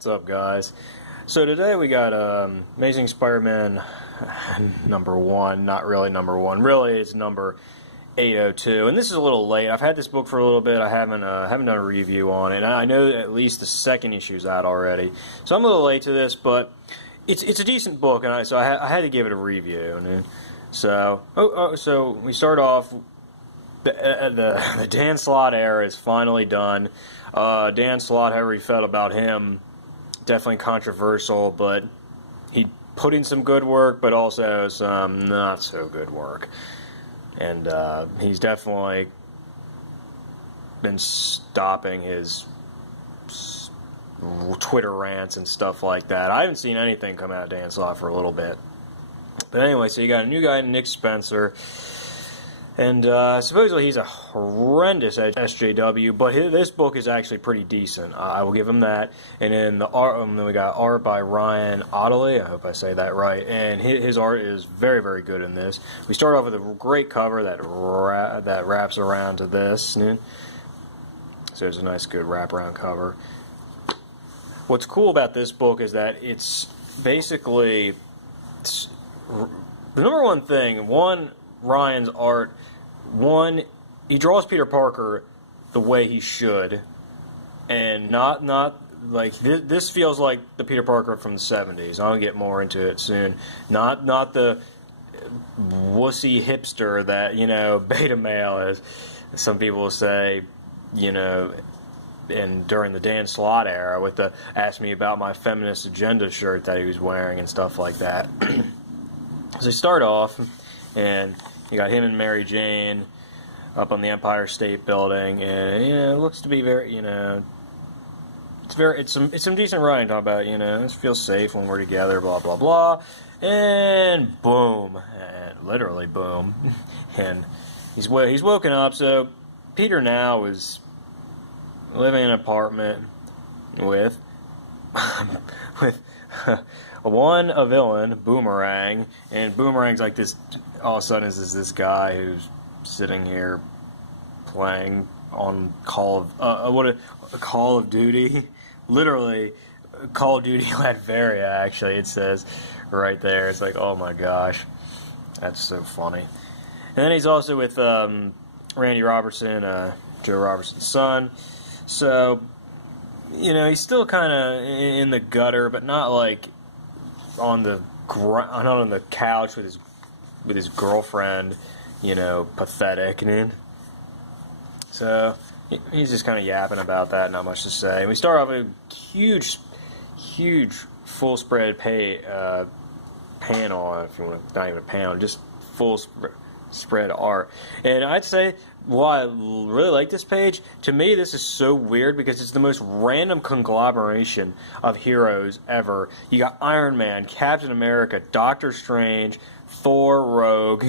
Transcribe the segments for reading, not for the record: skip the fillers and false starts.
What's up, guys? So today we got Amazing Spider-Man #1. Not really #1. Really, it's number 802. And this is a little late. I've had this book for a little bit. I haven't done a review on it. And I know at least the second issue's out already. So I'm a little late to this, but it's a decent book, and I had to give it a review. And so so we start off. The Dan Slott era is finally done. Dan Slott, however you felt about him, definitely controversial, but he put in some good work, but also some not so good work. And he's definitely been stopping his Twitter rants and stuff like that. I haven't seen anything come out of Dan Slott for a little bit. But anyway, so you got a new guy, Nick Spencer. And supposedly he's a horrendous SJW, but this book is actually pretty decent. I will give him that. And then then we got art by Ryan Ottley. I hope I say that right. And his art is very, very good in this. We start off with a great cover that wraps around to this. So there's a nice, good wraparound cover. What's cool about this book is that it's basically the number one thing. Ryan's art. He draws Peter Parker the way he should, and not like this feels like the Peter Parker from the 70s. I'll get more into it soon. Not the wussy hipster that beta male, as some people will say, and during the Dan Slott era with the "Ask Me About My Feminist Agenda" shirt that he was wearing and stuff like that. So they start off, and you got him and Mary Jane up on the Empire State Building, and it looks to be very, it's some decent writing talking about, it feels safe when we're together, blah blah blah, and boom, and literally boom, and he's woken up. So Peter now is living in an apartment with a villain, Boomerang, and Boomerang's like this. All of a sudden, is this guy who's sitting here playing on Call of Duty, literally Call of Duty Latveria. Actually, it says right there. It's like, oh my gosh, that's so funny. And then he's also with Randy Robertson, Joe Robertson's son. So he's still kind of in the gutter, but not like on the couch with his girlfriend, pathetic. So he's just kind of yapping about that, not much to say. And we start off with a huge full spread panel, if you want, not even a panel, just full spread art. And I'd say, I really like this page. To me, this is so weird because it's the most random conglomeration of heroes ever. You got Iron Man, Captain America, Doctor Strange, Thor, Rogue,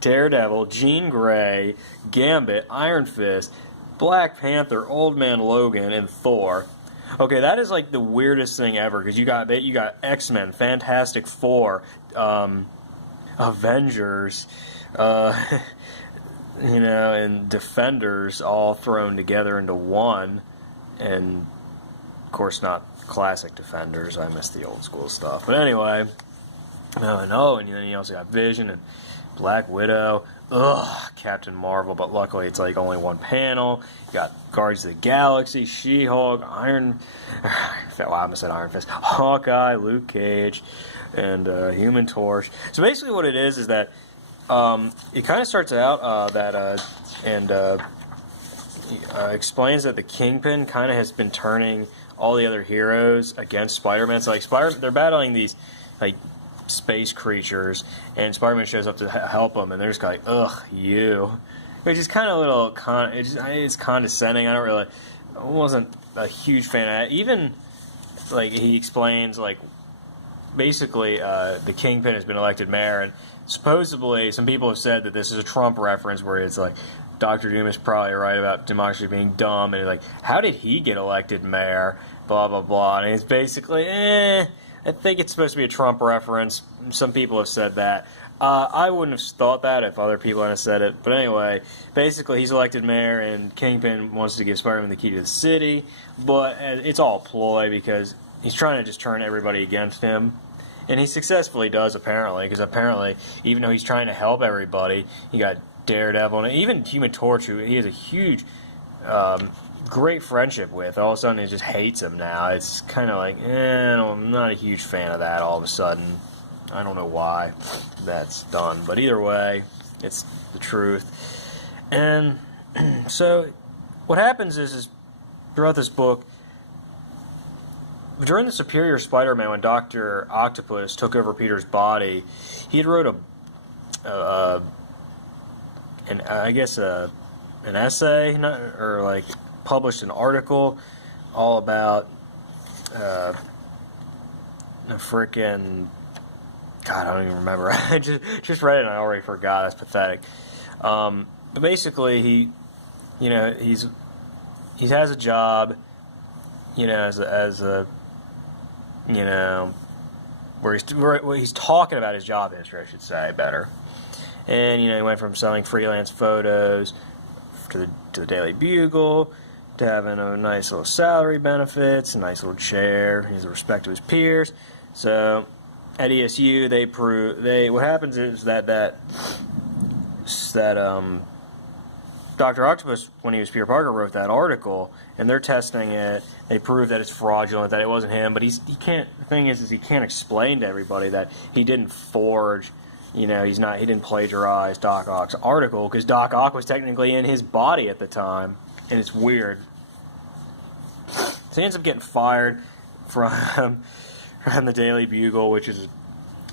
Daredevil, Jean Grey, Gambit, Iron Fist, Black Panther, Old Man Logan, and Thor. Okay, that is like the weirdest thing ever because you got X-Men, Fantastic Four, Avengers, and Defenders all thrown together into one, and of course not classic Defenders. I miss the old school stuff. But anyway, and then you also got Vision and Black Widow, Captain Marvel, but luckily it's like only one panel. You got Guardians of the Galaxy, She-Hulk, I almost said Iron Fist, Hawkeye, Luke Cage, and Human Torch. So basically what it is that it kind of starts out explains that the Kingpin kind of has been turning all the other heroes against Spider-Man. So they're battling these like space creatures, and Spider-Man shows up to help them, and they're just like, ugh, you, which is kind of it's condescending. I wasn't a huge fan of that. Even like he explains like basically the Kingpin has been elected mayor, and supposedly some people have said that this is a Trump reference where it's like Dr. Doom is probably right about democracy being dumb, and like, how did he get elected mayor, blah blah blah. And it's basically I think it's supposed to be a Trump reference. Some people have said that. I wouldn't have thought that if other people hadn't said it. But anyway, basically he's elected mayor, and Kingpin wants to give Spider-Man the key to the city. But it's all ploy because he's trying to just turn everybody against him. And he successfully does, apparently, because apparently, even though he's trying to help everybody, you got Daredevil, and even Human Torch, who he has a huge, great friendship with. All of a sudden, he just hates him now. It's kind of like, I'm not a huge fan of that all of a sudden. I don't know why that's done, but either way, it's the truth. And so, what happens is throughout this book, during the Superior Spider-Man, when Dr. Octopus took over Peter's body, he had wrote an essay, or like published an article all about a frickin', God, I don't even remember. I just read it and I already forgot. That's pathetic. But basically, he has a job, as a where he's talking about his job history, I should say, better. And he went from selling freelance photos to the Daily Bugle to having a nice little salary benefits, a nice little chair. He has the respect of his peers. So at ESU, what happens is that Dr. Octopus, when he was Peter Parker, wrote that article, and they're testing it. They prove that it's fraudulent, that it wasn't him, but he can't. The thing is he can't explain to everybody that he didn't forge. He didn't plagiarize Doc Ock's article, because Doc Ock was technically in his body at the time, and it's weird. So he ends up getting fired from the Daily Bugle, which is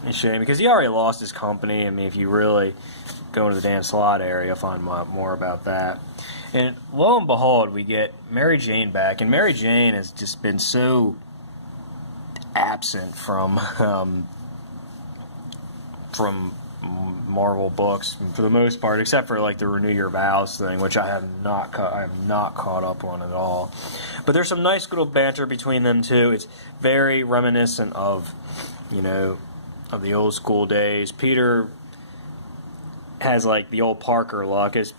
a shame, because he already lost his company. I mean, if you really go into the Dan Slott area, you'll find more about that. And lo and behold, we get Mary Jane back, and Mary Jane has just been so absent from Marvel books for the most part, except for like the Renew Your Vows thing, which I have not caught up on at all. But there's some nice little banter between them too. It's very reminiscent of of the old school days. Peter has like the old Parker luck, as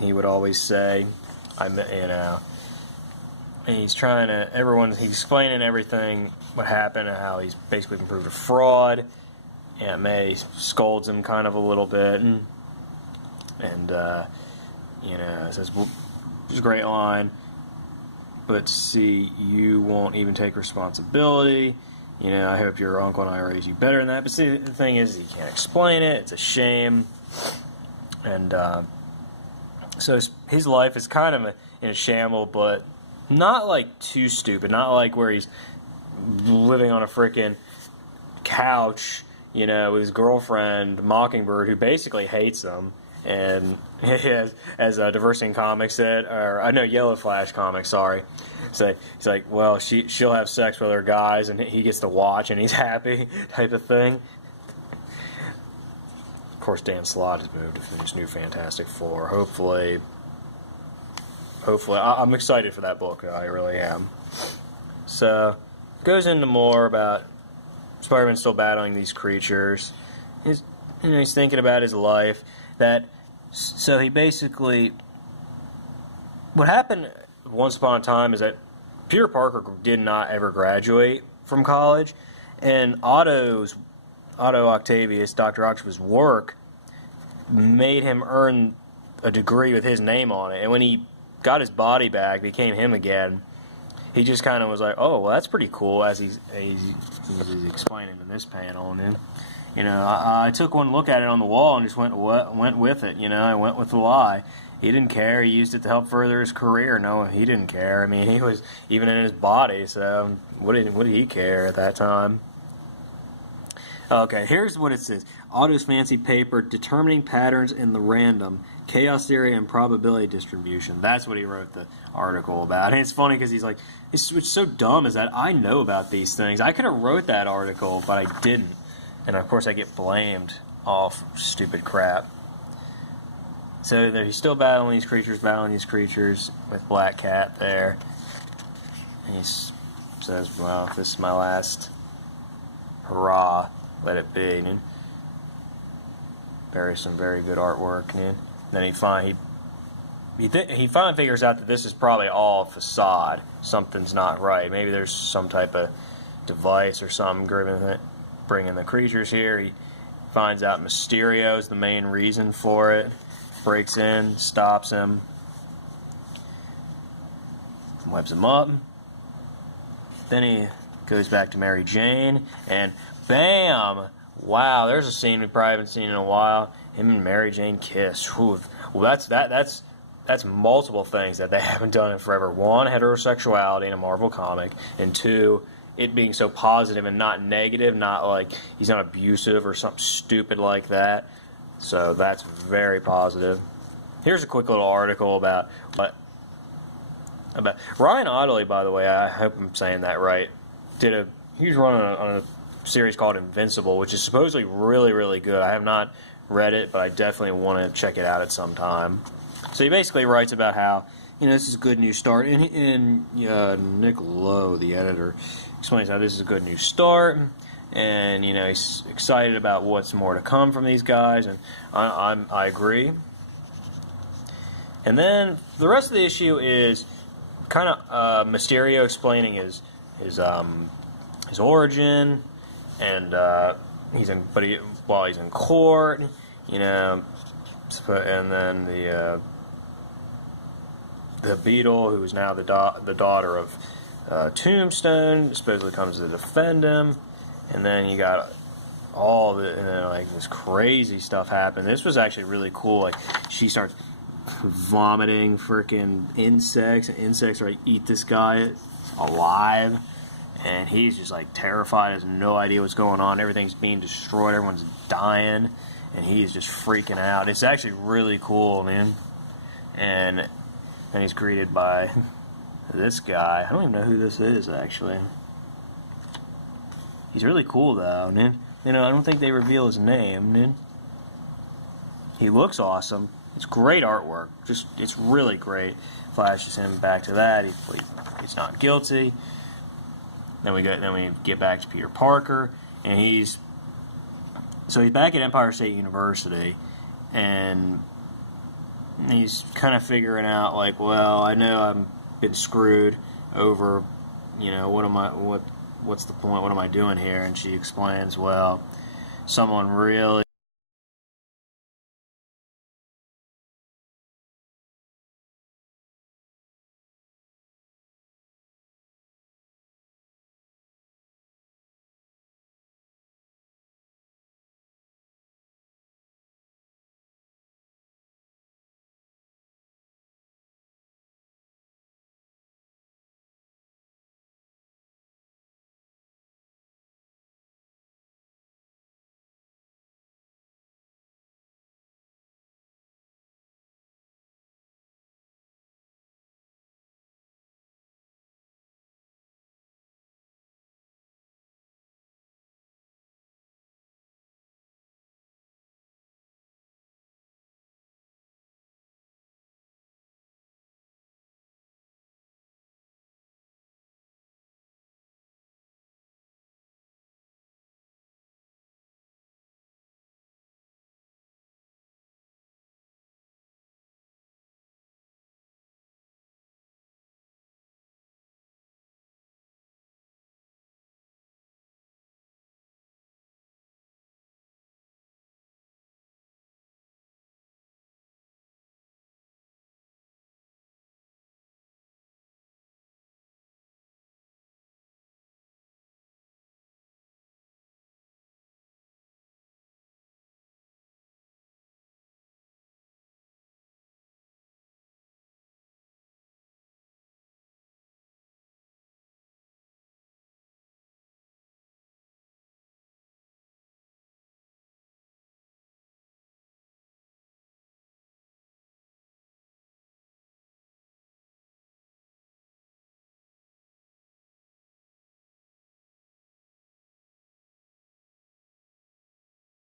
he would always say. And he's he's explaining everything, what happened, and how he's basically been proved a fraud. Aunt May scolds him kind of a little bit, and says, well, it's a great line, but see, you won't even take responsibility. I hope your uncle and I raised you better than that. But see, the thing is, he can't explain it. It's a shame. And so his life is kind of in a shamble, but not like too stupid. Not like where he's living on a freaking couch, with his girlfriend, Mockingbird, who basically hates him. And as Diversity in Comics said, or I know Yellow Flash Comics, sorry. So he's like, well, she'll have sex with her guys, and he gets to watch, and he's happy, type of thing. Of course, Dan Slott has moved to his new Fantastic Four. Hopefully, I'm excited for that book. I really am. So, it goes into more about Spider-Man still battling these creatures. He's thinking about his life. So he basically, what happened once upon a time is that Peter Parker did not ever graduate from college, and Otto Octavius, Dr. Octopus' work, made him earn a degree with his name on it. And when he got his body back, became him again, he just kind of was like, oh, well, that's pretty cool, as he's explaining in this panel. And then, I took one look at it on the wall and just went with it. I went with the lie. He didn't care. He used it to help further his career. No, he didn't care. I mean, he was even in his body, so what did he care at that time? Okay, here's what it says. Otto's fancy paper, determining patterns in the random, chaos theory, and probability distribution. That's what he wrote the article about. And it's funny because he's like, what's so dumb is that I know about these things. I could have wrote that article, but I didn't. And of course I get blamed off stupid crap. So he's still battling these creatures with Black Cat there. And he says, well, if this is my last hurrah, let it be. And some very good artwork. And then he finally figures out that this is probably all facade. Something's not right. Maybe there's some type of device or something bringing the creatures here. He finds out Mysterio is the main reason for it. Breaks in, stops him, webs him up. Then he goes back to Mary Jane, and bam! Wow, there's a scene we probably haven't seen in a while. Him and Mary Jane kiss. Whew. Well, that's multiple things that they haven't done in forever. One, heterosexuality in a Marvel comic, and two, it being so positive and not negative, not like he's not abusive or something stupid like that. So that's very positive. Here's a quick little article about Ryan Ottley, by the way. I hope I'm saying that right. Did a huge run on a series called Invincible, which is supposedly really, really good. I have not read it, but I definitely want to check it out at some time. So he basically writes about how, this is a good new start. And Nick Lowe, the editor, explains how this is a good new start. And, he's excited about what's more to come from these guys. And I agree. And then the rest of the issue is kind of Mysterio explaining his origin. And while he's in court, and then the Beetle, who is now the daughter of Tombstone, supposedly comes to defend him, and then you got and then this crazy stuff happened. This was actually really cool. Like, she starts vomiting freaking insects, and insects eat this guy alive. And he's just terrified, has no idea what's going on. Everything's being destroyed, everyone's dying, and he's just freaking out. It's actually really cool, man. And then he's greeted by this guy. I don't even know who this is, actually. He's really cool, though, man. I don't think they reveal his name, man. He looks awesome. It's great artwork. It's really great. Flashes him back to that. He's not guilty. Then we get back to Peter Parker, and he's back at Empire State University, and he's kind of figuring out I know I've been screwed over, what's the point? What am I doing here? And she explains, someone really